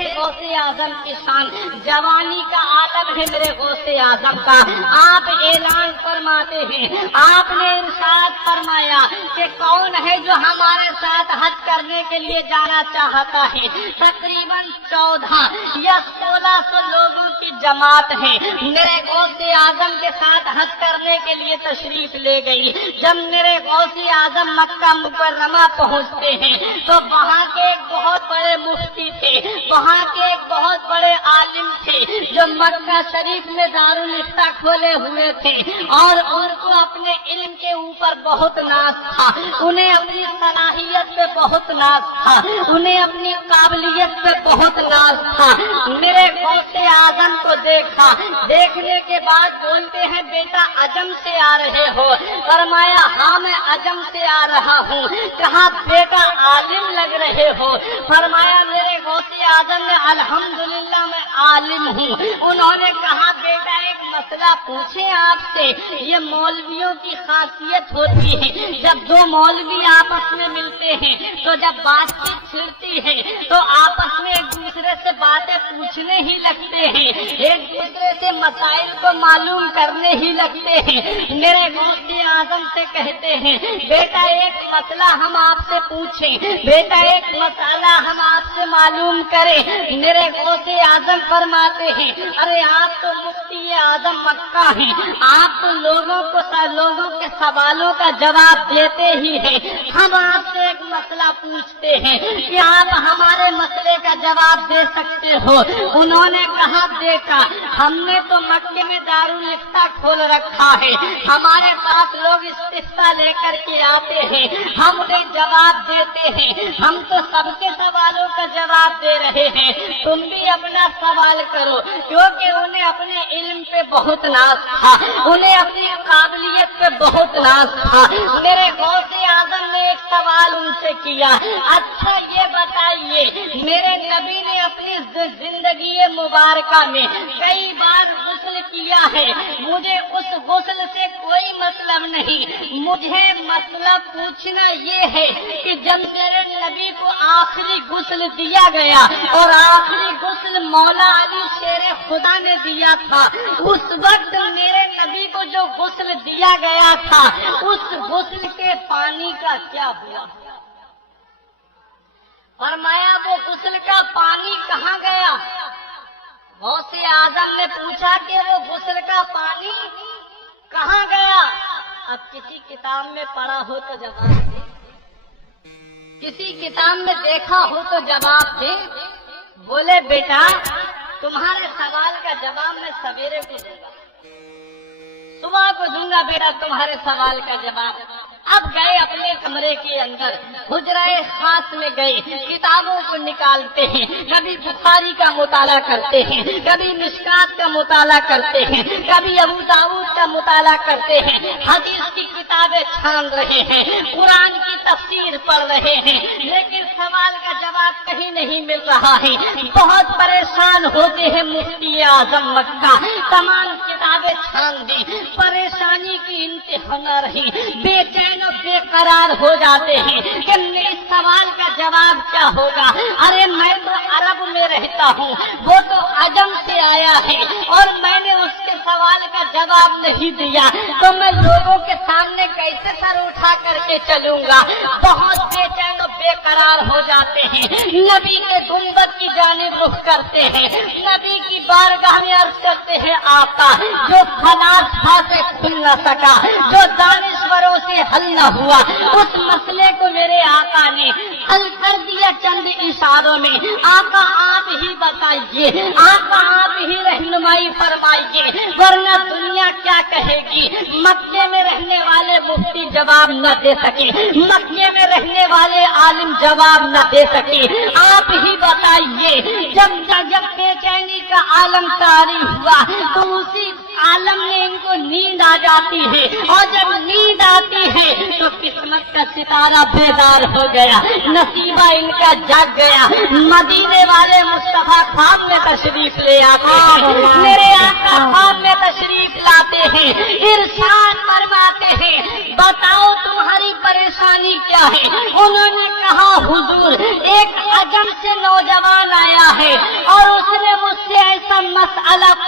دیکھیں غوث اعظم کی شان، جوانی کا عالم ہے میرے غوث اعظم کا۔ آپ اعلان فرماتے ہیں، آپ نے ارشاد فرمایا کہ کون ہے جو ہمارے ساتھ حج کرنے کے لیے جانا چاہتا ہے؟ تقریباً 14 یا 1600 لوگوں کی جماعت ہے، میرے غوث اعظم کے ساتھ حج کرنے کے لیے تشریف لے گئی۔ جب میرے غوث اعظم مکہ مکرمہ پہنچتے ہیں تو وہاں کے ایک بہت بڑے مفتی تھے، وہاں کے ایک بہت بڑے عالم تھے جو مکہ شریف میں دارالافتاء کھولے ہوئے تھے، اور ان کو اپنے علم کے اوپر بہت ناز تھا، انہیں اپنی صلاحیت پہ بہت ناز تھا، انہیں اپنی قابلیت پہ بہت ناز تھا۔ میرے غوث اعظم کو دیکھا، دیکھنے کے بعد بولتے ہیں بیٹا عجم سے آ رہے ہو؟ فرمایا ہاں میں عجم سے آ رہا ہوں۔ کہا بیٹا عالم لگ رہے ہو؟ فرمایا میرے غوث اعظم نے الحمدللہ میں عالم ہوں۔ انہوں نے کہا بیٹا ایک مسئلہ پوچھیں آپ سے، یہ مولویوں کی خاصیت ہوتی ہے، جب دو مولوی آپس میں ملتے ہیں تو جب بات چیت چھڑتی ہے تو آپس میں ایک دوسرے سے باتیں پوچھنے ہی لگتے ہیں، ایک دوسرے سے مسائل کو معلوم کرنے ہی لگتے ہیں۔ میرے غوث اعظم سے کہتے ہیں بیٹا ایک مسئلہ ہم آپ سے پوچھیں، بیٹا ایک مسئلہ ہم آپ سے معلوم کریں۔ میرے غوث اعظم فرماتے ہیں ارے آپ تو مفتی اعظم مکہ ہیں، آپ تو لوگوں کے سوالوں کا جواب دیتے ہی ہیں، ہم آپ سے ایک مسئلہ پوچھتے ہیں کہ آپ ہمارے مسئلے کا جواب دے سکتے ہو؟ انہوں نے کہا بیٹا ہم نے تو مکے میں دارالافتاء کھول رکھا ہے، ہمارے پاس لوگ استفتاء لے کر کے آتے ہیں، ہم انہیں جواب دیتے ہیں، ہم تو سب کے سوالوں کا جواب دے رہے ہیں، تم بھی اپنا سوال کرو، کیونکہ انہیں اپنے علم پہ بہت ناز تھا، انہیں اپنی قابلیت پہ بہت ناز تھا۔ میرے غوث اعظم نے ایک سوال ان سے کیا، اچھا یہ بتائیے میرے نبی نے اپنی زندگی مبارکہ میں کئی بار غسل کیا ہے، مجھے اس غسل سے کوئی مطلب نہیں، مجھے مطلب پوچھنا یہ ہے کہ جب میرے نبی کو آخری غسل دیا گیا اور آخری غسل مولا علی شیر خدا نے دیا تھا، اس وقت میرے نبی کو جو غسل دیا گیا تھا اس غسل کے پانی کا کیا ہوا؟ فرمایا وہ غسل کا پانی کہاں گیا؟ غوث اعظم نے پوچھا کہ وہ غسل کا پانی کہاں گیا؟ اب کسی کتاب میں پڑھا ہو تو جواب دے، کسی کتاب میں دیکھا ہو تو جواب دے۔ بولے بیٹا تمہارے سوال کا جواب میں سویرے کو دوں گا، صبح کو دوں گا بیٹا تمہارے سوال کا جواب۔ اب گئے اپنے کمرے کے اندر، حجرہ خاص میں گئے، کتابوں کو نکالتے ہیں، کبھی بخاری کا مطالعہ کرتے ہیں، کبھی مشکات کا مطالعہ کرتے ہیں، کبھی ابو داؤد کا مطالعہ کرتے ہیں، حدیث کی کتابیں چھان رہے ہیں، قرآن کی تفسیر پڑھ رہے ہیں، لیکن سوال کا جواب کہیں نہیں مل رہا ہے۔ بہت پریشان ہوتے ہیں مفتی اعظم مکہ، تمام کتابیں چھان دی، پریشانی کی انتہا نہ رہی، بے چین و بے قرار ہو جاتے ہیں کہ میرے سوال کا جواب کیا ہوگا؟ ارے میں تو عرب میں رہتا ہوں، وہ تو عجم سے آیا ہے اور میں نے اس کے سوال کا جواب نہیں دیا تو میں لوگوں کے سامنے کیسے سر اٹھا کر کے چلوں گا؟ بہت بے چین و بے قرار ہو جاتے ہیں، نبی کے گنبد کی جانب رخ کرتے ہیں، نبی کی بارگاہ میں عرض کرتے ہیں آقا جو فلاسفہ سے کھل نہ سکا، جو دانشوروں سے حل نہ ہوا، اس مسئلے کو میرے آقا نے حل کر دیا چند اشاروں میں۔ آقا آپ ہی بتائیے، آقا آپ ہی رہنمائی فرمائیے، ورنہ دنیا کیا کہے گی؟ مکے میں رہنے والے مفتی جواب نہ دے سکے، مکے میں رہنے والے عالم جواب نہ دے سکے، آپ ہی بتائیے۔ جب بے چینی کا عالم طاری ہوا تو اسی عالم میں ان کو نیند آ جاتی ہے، اور جب نیند آتی ہے تو قسمت کا ستارہ بیدار ہو گیا، نصیبہ ان کا جاگ گیا، مدینے والے مصطفیٰ خواب میں تشریف لے آتے ہیں، میرے آقا خواب میں تشریف لاتے ہیں، ارشاد فرماتے ہیں بتاؤ تمہاری پریشانی کیا ہے؟ انہوں نے کہا حضور ایک عجم سے نوجوان آیا ہے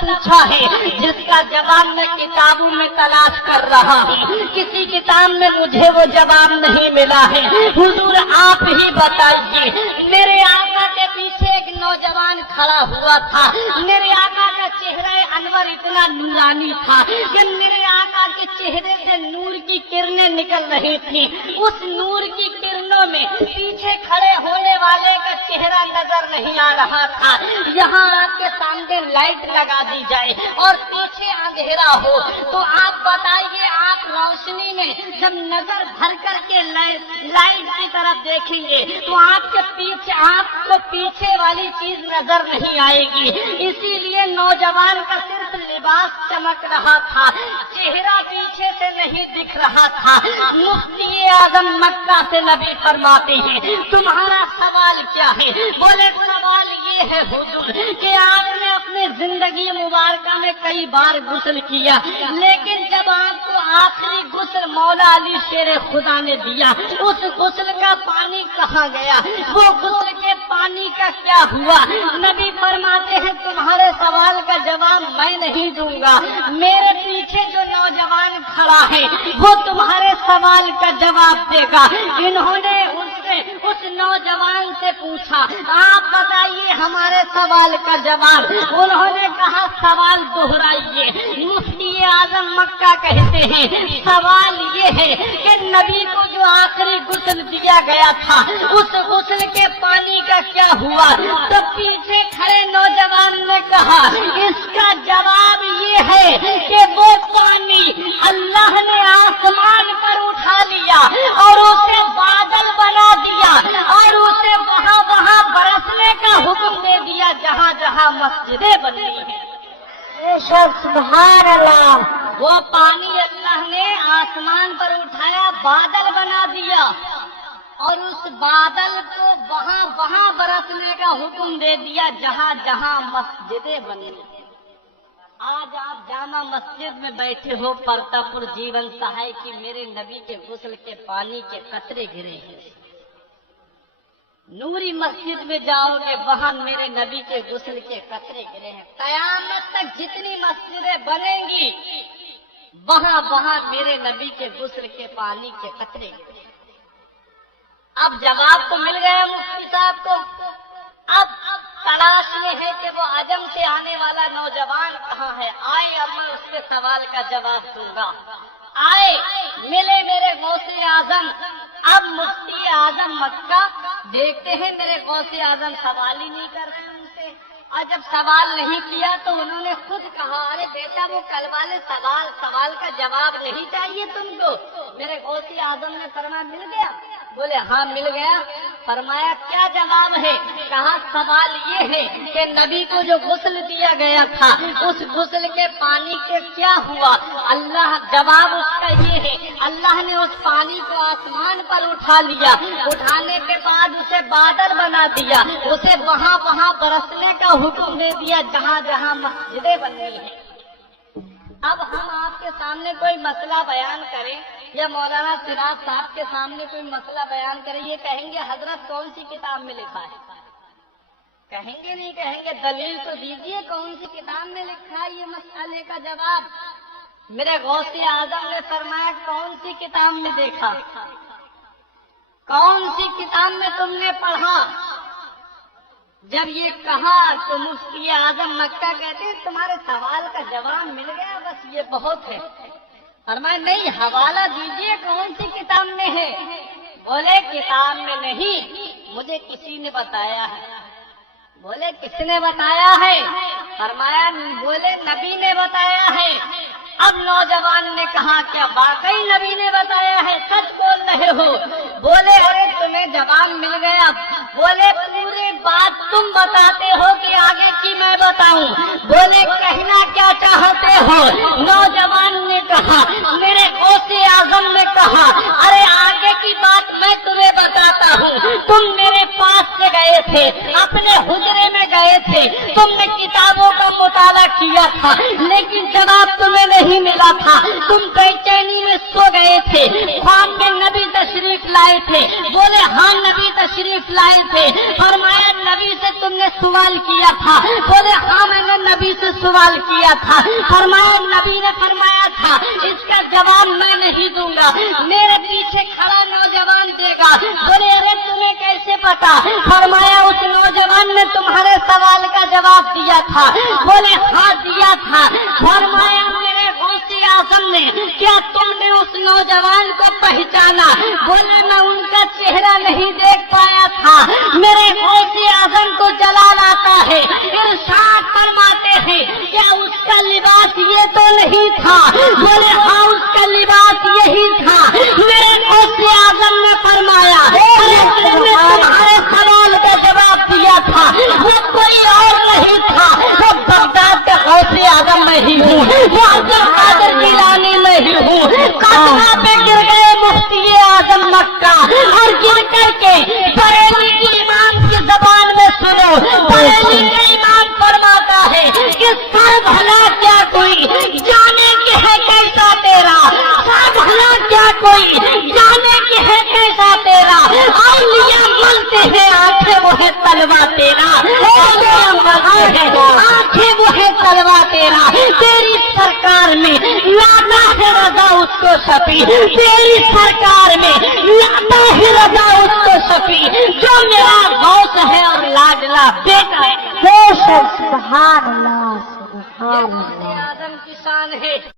पूछा है जिसका जवाब मैं किताबों में तलाश कर रहा हूँ, किसी किताब में मुझे वो जवाब नहीं मिला है। हुजूर आप ही बताइए। मेरे आका के पीछे एक नौजवान खड़ा हुआ था। मेरे आका का चेहरा अनवर इतना नूरानी था कि मेरे आका के चेहरे से नूर की किरणें निकल रही थी। उस नूर की किरणों में पीछे खड़े होने वाले का चेहरा नजर नहीं आ रहा था। यहाँ आपके सामने लाइट लगा दी जाए और पीछे अंधेरा हो तो आप बताइए, आप रोशनी में जब नजर भर करके लाइट की तरफ देखेंगे तो आपको पीछे वाली चीज नजर नहीं आएगी। इसीलिए नौजवान का सिर्फ लिबास चमक रहा था, चेहरा पीछे से नहीं दिख रहा था। मुफ्ती आजम मक्का से नबी फरमाते हैं, तुम्हारा सवाल क्या है? बोले सवाल ये है हुजूर कि आपने अपनी जिंदगी मुबारका में कई बार गुस्ल किया, लेकिन जब आपको आखिरी गुस्ल मौला अली शेर खुदा ने दिया, उस गुस्ल का पानी कहाँ गया? वो गुस्ल के पानी का क्या हुआ? नबी फरमाते हैं, तुम्हारे सवाल का जवाब मैं नहीं दूंगा, मेरे पीछे जो नौजवान खड़ा है वो तुम्हारे सवाल का जवाब देगा। इन्होंने उस नौजवान से पूछा, आप बताइए हमारे सवाल का जवाब। उन्होंने कहा, सवाल दोहराइए। मुफ्ती आजम मक्का कहते हैं, सवाल ये है कि नबी को जो आखिरी गुस्ल दिया गया था, उस गुस्ल के पानी का क्या हुआ? तो पीछे खड़े नौजवान ने कहा, इसका जवाब ये है कि वो पानी अल्लाह ने आसमान पर उठा लिया और उसे बादल बना दिया और उसे वहाँ वहाँ बरसने का हुक्म दे दिया जहाँ जहाँ मस्जिदें बनी है। सुभान अल्लाह। वो पानी अल्लाह ने आसमान पर उठाया, बादल बना दिया और उस बादल को वहाँ वहाँ बरसने का हुक्म दे दिया जहाँ जहाँ मस्जिदें बनी। आज आप जामा मस्जिद में बैठे हो, परतापुर जीवन सहाय की मेरे नबी के गुस्ल के पानी के कतरे गिरे हैं। नूरी मस्जिद में जाओगे, वहाँ मेरे नबी के गुस्ल के कतरे गिरे हैं। कयामत तक जितनी मस्जिदें बनेंगी, वहाँ वहाँ मेरे नबी के गुस्ल के पानी के कतरे गिरे हैं। अब जवाब तो मिल गया मुफ्ती साहब को। अब तलाश ये है कि वो अजम से आने वाला नौजवान कहाँ है। आए, अब मैं उसके सवाल का जवाब दूंगा। आए, मिले मेरे गौसे आजम। अब मुफ्ती आजम मक्का देखते हैं मेरे गौसे आजम सवाल ही नहीं कर रहे उनसे, और जब सवाल नहीं किया तो उन्होंने खुद कहा, अरे बेटा वो कल वाले सवाल का जवाब नहीं चाहिए तुमको? मेरे गौसे आजम ने फरमाया, मिल गया? बोले हाँ मिल गया। फरमाया क्या जवाब है? कहा सवाल ये है कि नबी को जो गुस्ल दिया गया था, उस गुस्ल के पानी के क्या हुआ? अल्लाह, जवाब उसका ये है, अल्लाह ने उस पानी को आसमान पर उठा लिया, उठाने के बाद उसे बादल बना दिया, उसे वहाँ वहाँ बरसने का हुक्म दे दिया जहाँ जहाँ मस्जिदें बन रही है। अब हम आपके सामने कोई मसला बयान करें या मौलाना सिराज साहब के सामने कोई मसला बयान करें, ये कहेंगे हजरत कौन सी किताब में लिखा है? कहेंगे नहीं, कहेंगे दलील तो दीजिए, कौन सी किताब में लिखा है ये मसले का जवाब? मेरे गौसे आजम ने फरमाया, कौन सी किताब में देखा, कौन सी किताब में तुमने पढ़ा? जब ये कहा तो मुफ्ती आजम मक्का कहते हैं, तुम्हारे सवाल का जवाब मिल गया, बस ये बहुत है। फरमाया नहीं, हवाला दीजिए, कौन सी किताब में है? बोले किताब में नहीं, मुझे किसी ने बताया है। बोले किसने बताया है? फरमाया, बोले नबी ने बताया है। अब नौजवान ने कहा, क्या वाकई नबी ने बताया है? सच बोल रहे हो? बोले अरे तुम्हें जवाब मिल गया। बोले पूरी बात तुम बताते हो कि आगे की मैं बताऊं? बोले कहना क्या चाहते हो? नौजवान ने कहा, मेरे गौसे आजम ने कहा, अरे आगे की बात मैं तुम्हें बताता हूँ। तुम मेरे पास से गए थे, अपने हुजरे में गए थे, तुमने किताबों का मुताला किया था, लेकिन जवाब तुम्हें नहीं मिला था। तुम बेचैनी में सो गए थे। ख्वाब में नबी तशरीफ लाए थे, बोले हाँ नबी तशरीफ लाए थे। फरमाया नबी से तुमने सवाल किया था, बोले हाँ मैंने नबी से सवाल किया था। फरमाया नबी ने फरमाया था इसका जवाब मैं नहीं दूंगा, मेरे पीछे खड़ा नौजवान देगा। बोले अरे तुम्हें कैसे पता? फरमाया उस नौजवान ने तुम्हारे सवाल का जवाब दिया था। बोले हाँ दिया था। फरमाया मेरे गौसे आजम ने, क्या तुमने उस नौजवान को पहचाना? बोले मैं उनका चेहरा नहीं देख पाया था। मेरे गौसे आजम को जलाल आता है, इरशाद फरमाते हैं क्या उसका लिबास ये तो नहीं था? बोले हाँ उसका लिबास यही था। मेरे गौसे आजम ने फरमाया अरे तुमने तुम्हारे सवाल का जवाब दिया था, वो कोई और नहीं था, वो बगदाद का गौसे आजम में ही हूँ, वो अब्दुल कादिर जिलानी में ही हूँ। कदमा पे गिर गए मुफ्ती आजम मक्का, और गिर करके बरेली की इमाम की जबान में सुनो, बरेली का इमाम फरमाता है कि सर भला क्या कोई जाने की है कैसा तेरा, सर भला क्या कोई जाने की है कैसा तेरा। औलिया बोलते हैं आंखें वो है तलवा तेरा, औलिया बोलते हैं आंखें वो है तलवा तेरा। तेरी सरकार में लाता है रजा उसको शफी, तेरी सरकार में लाता है रजा उसको शफी, जो मेरा गौस है और लाडला बेटा है। सुभान अल्लाह, सुभान अल्लाह। आदम की शान है।